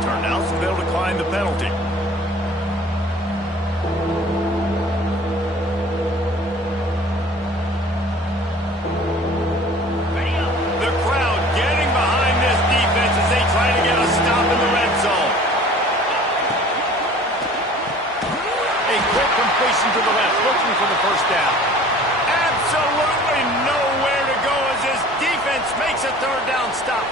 return now, so they'll decline the penalty. The crowd getting behind this defense as they try to get a stop in the red zone. A quick completion to the left, looking for the first down. Absolutely nowhere to go as this defense makes a third down stop.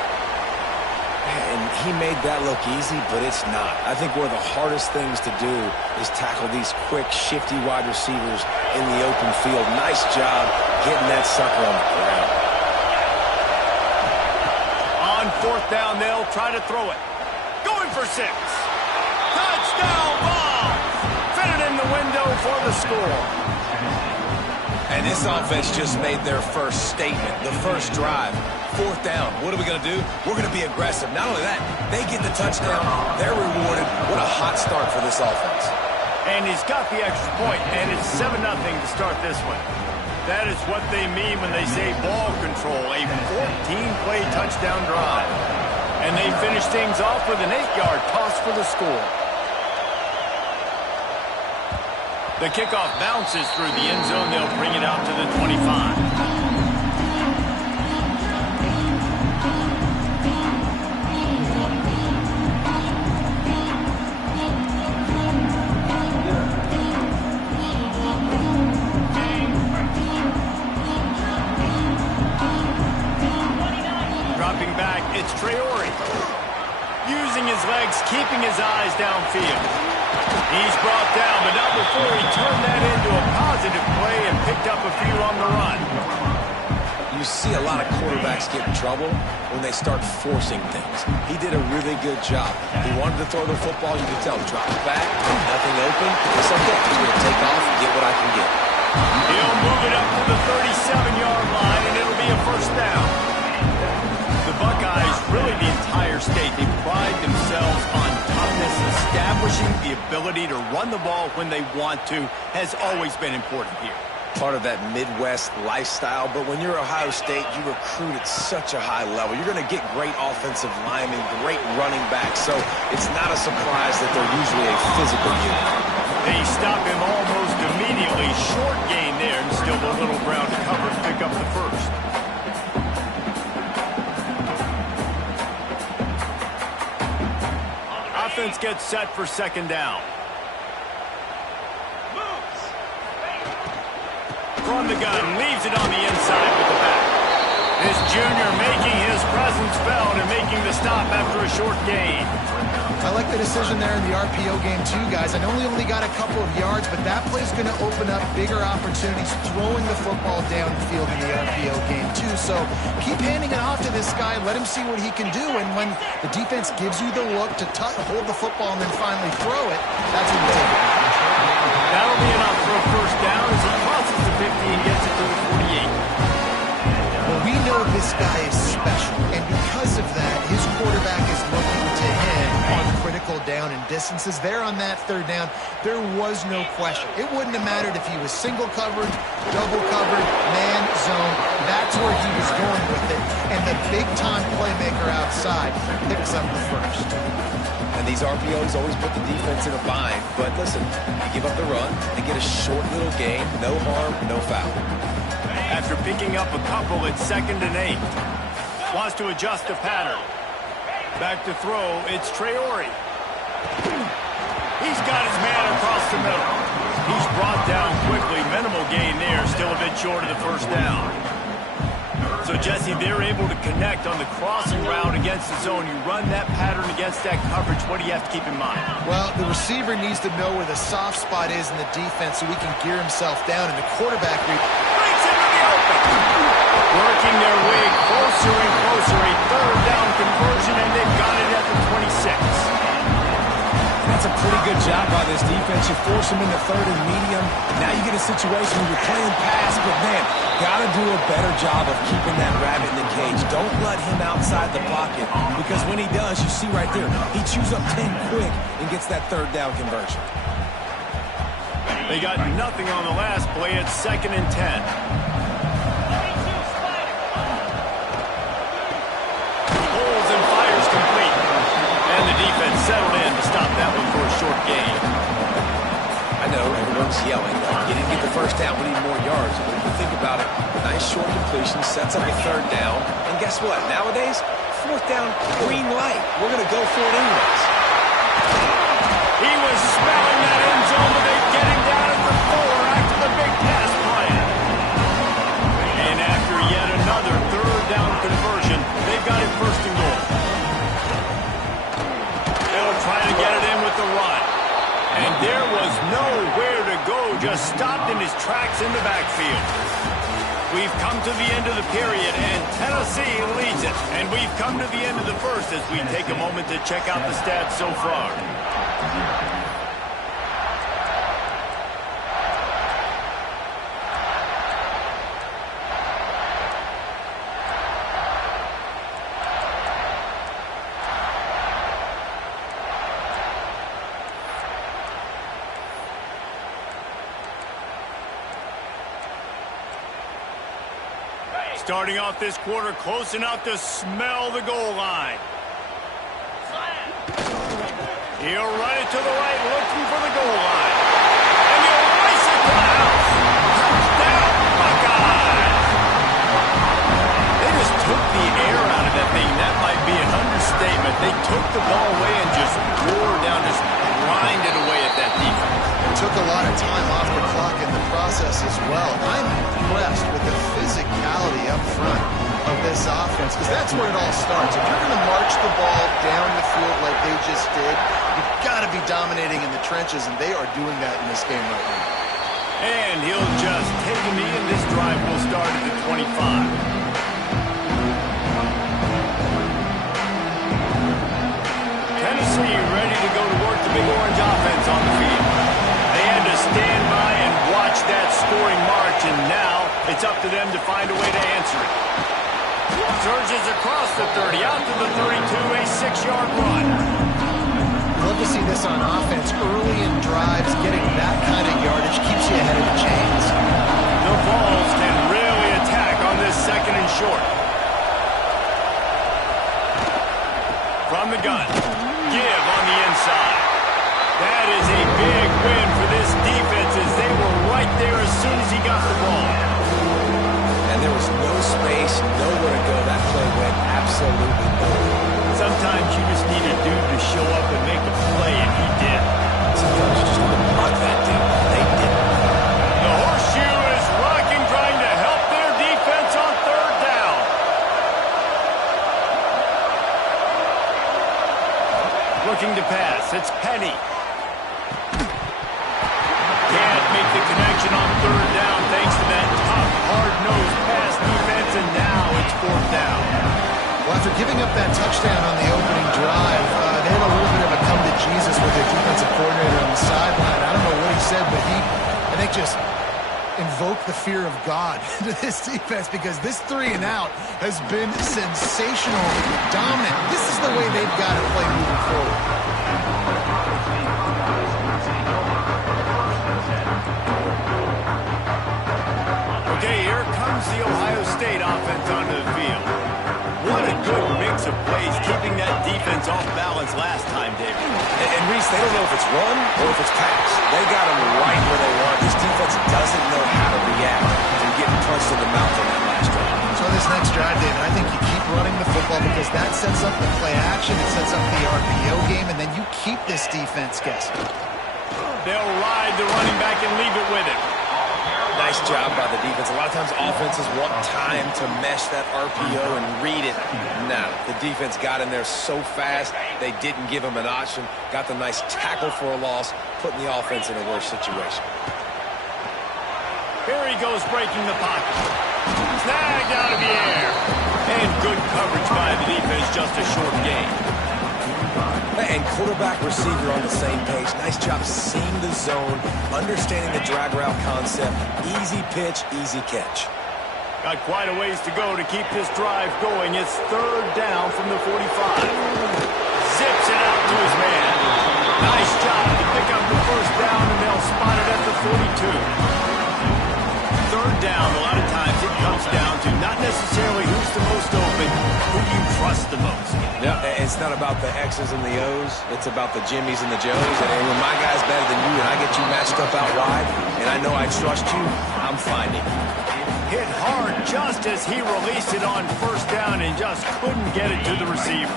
And he made that look easy, but it's not. I think one of the hardest things to do is tackle these quick, shifty wide receivers in the open field. Nice job getting that sucker on the ground. On fourth down, they'll try to throw it. Going for 6. Touchdown ball! Fitted in the window for the score. And this offense just made their first statement, the first drive. Fourth down. What are we going to do? We're going to be aggressive. Not only that, they get the touchdown. They're rewarded. What a hot start for this offense. And he's got the extra point, and it's 7-0 to start this one. That is what they mean when they say ball control, a 14-play touchdown drive. And they finish things off with an 8-yard toss for the score. The kickoff bounces through the end zone. They'll bring it out to the 25. Dropping back, it's Traore. Using his legs, keeping his eyes downfield. He's brought down, but not before he turned that into a positive play and picked up a few on the run. You see a lot of quarterbacks get in trouble when they start forcing things. He did a really good job. He wanted to throw the football. You could tell. Drop it back, nothing open. It's okay. I'm going to take off and get what I can get. He'll move it up to the 37-yard line, and it'll be a first down. The Buckeyes, really the entire state, they pride themselves on toughness. Establishing the ability to run the ball when they want to has always been important here. Part of that Midwest lifestyle, but when you're Ohio State, you recruit at such a high level. You're going to get great offensive linemen, great running backs, so it's not a surprise that they're usually a physical unit. They stop him almost immediately. Short gain there, and still a little ground to cover to pick up the first. Offense gets set for second down. From the gun, leaves it on the inside with the back. This junior making his presence felt and making the stop after a short gain. I like the decision there in the RPO game too, guys. I know he only got a couple of yards, but that play's going to open up bigger opportunities throwing the football downfield in the RPO game too. So keep handing it off to this guy. Let him see what he can do. And when the defense gives you the look to hold the football and then finally throw it, that's when you take it. That'll be enough for a first down as he crosses the 50 and gets it to the 48. Well, we know this guy is special, and because of that, his quarterback is looking to him on critical down and distances. There on that third down, there was no question. It wouldn't have mattered if he was single covered, double covered, man, zone. That's where he was going with it, and the big-time playmaker outside picks up the first. And these RPOs always put the defense in a bind. But listen, you give up the run, they get a short little gain, no harm, no foul. After picking up a couple, it's 2nd and 8. Wants to adjust the pattern. Back to throw, it's Traore. He's got his man across the middle. He's brought down quickly. Minimal gain there, still a bit short of the first down. So, Jesse, they're able to connect on the crossing route against the zone. You run that pattern against that coverage. What do you have to keep in mind? Well, the receiver needs to know where the soft spot is in the defense so he can gear himself down, and the quarterback breaks into the open. Working their way closer and closer. A third down conversion, and they've got it at the 26. That's a pretty good job by this defense. You force them into third and medium. Now you get a situation where you're playing pass, but man, got to do a better job of keeping that rabbit in the cage. Don't let him outside the pocket, because when he does, you see right there, he chews up 10 quick and gets that third down conversion. They got nothing on the last play. It's 2nd and 10. Holds and fires complete. And the defense everyone's yelling. You didn't get the first down, we need more yards. But if you think about it, nice short completion, sets up a third down. And guess what? Nowadays, fourth down, green light. We're going to go for it anyways. He was smelling that end zone, but they get him down at the 4 after the big pass play. And after yet another third down conversion, they've got it first and goal. They'll try to get it in with the run. And there was nowhere to go, just stopped in his tracks in the backfield. We've come to the end of the period, and Tennessee leads it. And we've come to the end of the first as we take a moment to check out the stats so far. Starting off this quarter close enough to smell the goal line. He'll run it to the right, looking for the goal line. And he'll race it to the house. Touchdown, Buckeyes! They just took the air out of that thing. That might be an understatement. They took the ball away and just wore down, just grinded away at that defense. It took a lot of time off the clock in the process as well. I'm impressed with the physicality up front of this offense, because that's where it all starts. If you're going to march the ball down the field like they just did, you've got to be dominating in the trenches, and they are doing that in this game right now. And he'll just take a knee, and this drive will start at the 25. Tennessee ready to go to work the Big Orange offense on the field. They had to stand by and watch that scoring march, and now it's up to them to find a way to answer it. Surges across the 30, out to the 32, a 6-yard run. Love to see this on offense. Early in drives, getting that kind of yardage keeps you ahead of the chains. The Vols can really attack on this second and short. From the gun, give on the inside. That is a big win for this defense as they were right there as soon as he got the ball. And there was no space, nowhere to go. That play went absolutely nowhere. Sometimes you just need a dude to show up and make a play, and he did. Sometimes you just want to block that dude. They didn't. The horseshoe is rocking, trying to help their defense on third down. Looking to pass. It's Penny. Can't make the connection on third down thanks to that tough, hard-nosed pass defense, and now it's fourth down. Well, after giving up that touchdown on the opening drive, they had a little bit of a come to Jesus with their defensive coordinator on the sideline. I don't know what he said, but I think just invoked the fear of God to this defense, because this 3 and out has been sensational, dominant. This is the way they've got to play moving forward. Okay, here comes the Ohio State offense onto the field. What a good mix of plays, keeping that defense off balance last time, David. And Reese, they don't know if it's run or if it's pass. They got them right where they want. This defense doesn't know how to react to getting punched in the mouth on that last drive. So this next drive, David, I think you keep running the football, because that sets up the play action, it sets up the RPO game, and then you keep this defense guessing. They'll ride the running back and leave it with him. Nice job by the defense. A lot of times offenses want time to mesh that RPO and read it. No, the defense got in there so fast, they didn't give him an option. Got the nice tackle for a loss, putting the offense in a worse situation. Here he goes, breaking the pocket. Snagged out of the air. And good coverage by the defense, just a short gain. And quarterback, receiver on the same page. Nice job seeing the zone, understanding the drag route concept. Easy pitch, easy catch. Got quite a ways to go to keep this drive going. It's third down from the 45. Zips it out to his man. Nice job to pick up the first down, and they'll spot it at the 42. Third down, a lot of times it comes down to not necessarily who's the most open, who you trust the most. Yeah, and it's not about the X's and the O's. It's about the Jimmys and the Joes. And when my guy's better than you and I get you matched up out wide, and I know I trust you, I'm finding. Hit hard just as he released it on first down and just couldn't get it to the receiver.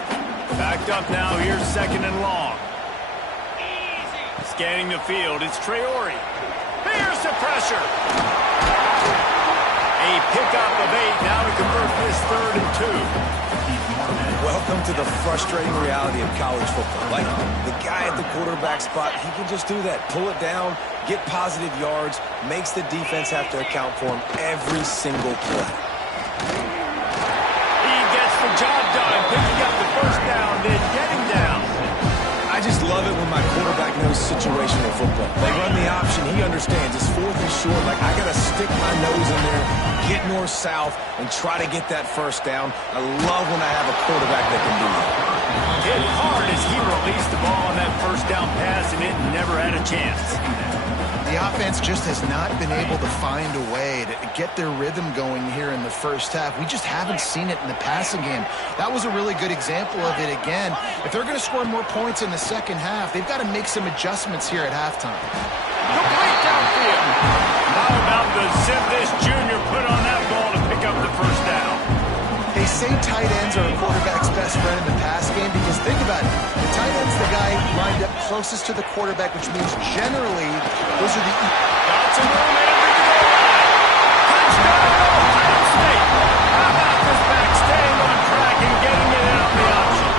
Backed up now. Here's second and long. Scanning the field. It's Traore. Here's the pressure. A pickup of 8 now to convert this 3rd and 2. Welcome to the frustrating reality of college football. Like, the guy at the quarterback spot, he can just do that. Pull it down, get positive yards, makes the defense have to account for him every single play. He gets the job done, picking up the first down, then getting down. I just love it when my quarterback knows situational football. They run the option. He understands. It's 4th and short. Like, I got to stick my nose in there, get north-south, and try to get that first down. I love when I have a quarterback that can do that. Hit hard as he released the ball on that first down pass, and it never had a chance. The offense just has not been able to find a way to get their rhythm going here in the first half. We just haven't seen it in the passing game. That was a really good example of it again. If they're going to score more points in the second half, they've got to make some adjustments here at halftime. Complete downfield. How about the zip this junior put on that ball to pick up the first down? They say tight ends are a quarterback's best friend in the pass game because think about it. The tight end's the guy lined up closest to the quarterback, which means generally those are the... Got some room and a big goal line. Touchdown, Ohio State. How about this back staying on track and getting it out the option?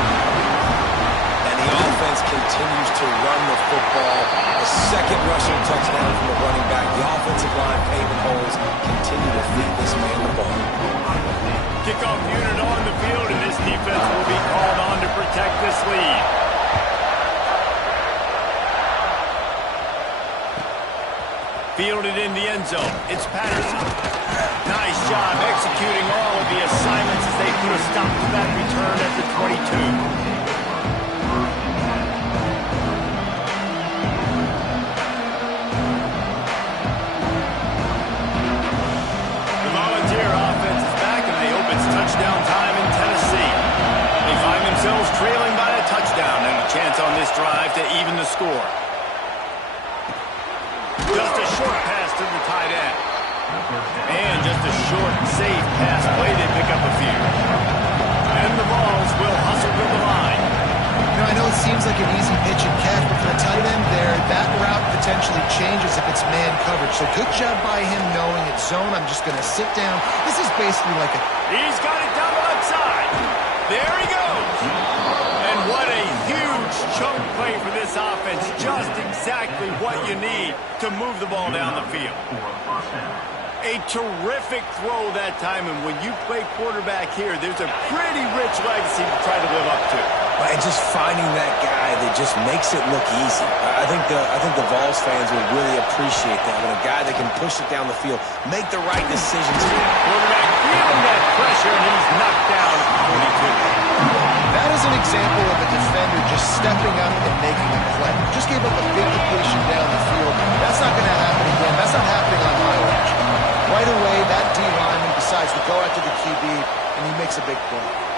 And the offense continues to run the football. A second rushing touchdown from the running back. The offensive line paving holes continue to feed this man the ball. Kickoff unit on the field, and this defense will be called on to protect this lead. Fielded in the end zone. It's Patterson. Nice job executing all of the assignments as they put a stop to that return at the 22. Touchdown time in Tennessee. They find themselves trailing by a touchdown and a chance on this drive to even the score. Just a short pass to the tight end. And just a short, safe pass play. They pick up a few. And the Vols will hustle to the line. You know, I know it seems like an easy pitch and catch, but for the tight end there, that route potentially changes if it's man coverage. So good job by him knowing it's zone. I'm just going to sit down. This is basically like a... He's got it down the left side. There he goes. And what a huge chunk play for this offense. Just exactly what you need to move the ball down the field. A terrific throw that time, and when you play quarterback here, there's a pretty rich legacy to try to live up to. And just finding that guy that just makes it look easy. I think the Vols fans will really appreciate that. When a guy that can push it down the field, make the right decisions here. Quarterback feeling that pressure, and he's knocked down at 42. That is an example of a defender just stepping up and making a play. Just gave up a big completion down the field. That's not going to happen again. That's not happening on my watch. Right away, that D lineman decides to go after the QB, and he makes a big play.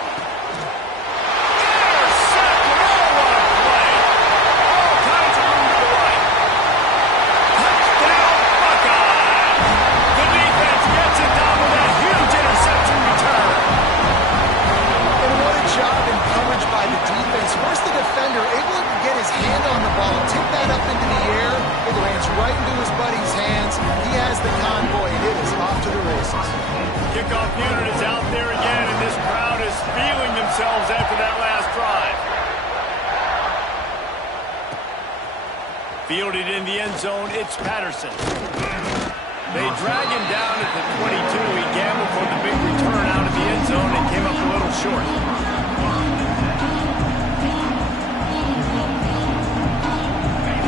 Kickoff unit is out there again, and this crowd is feeling themselves after that last drive. Fielded in the end zone, it's Patterson. They drag him down at the 22. He gambled for the big return out of the end zone and came up a little short.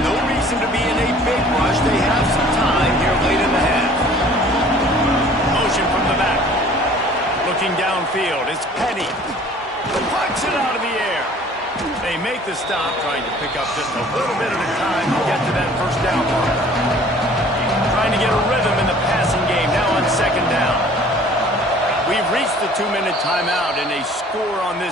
No reason to be in a big rush. They have some time here late in the half. From the back. Looking downfield, it's Penny. Punch it out of the air. They make the stop, trying to pick up just a little bit at a time to get to that first down mark. Trying to get a rhythm in the passing game, now on second down. We've reached the 2-minute timeout, and a score on this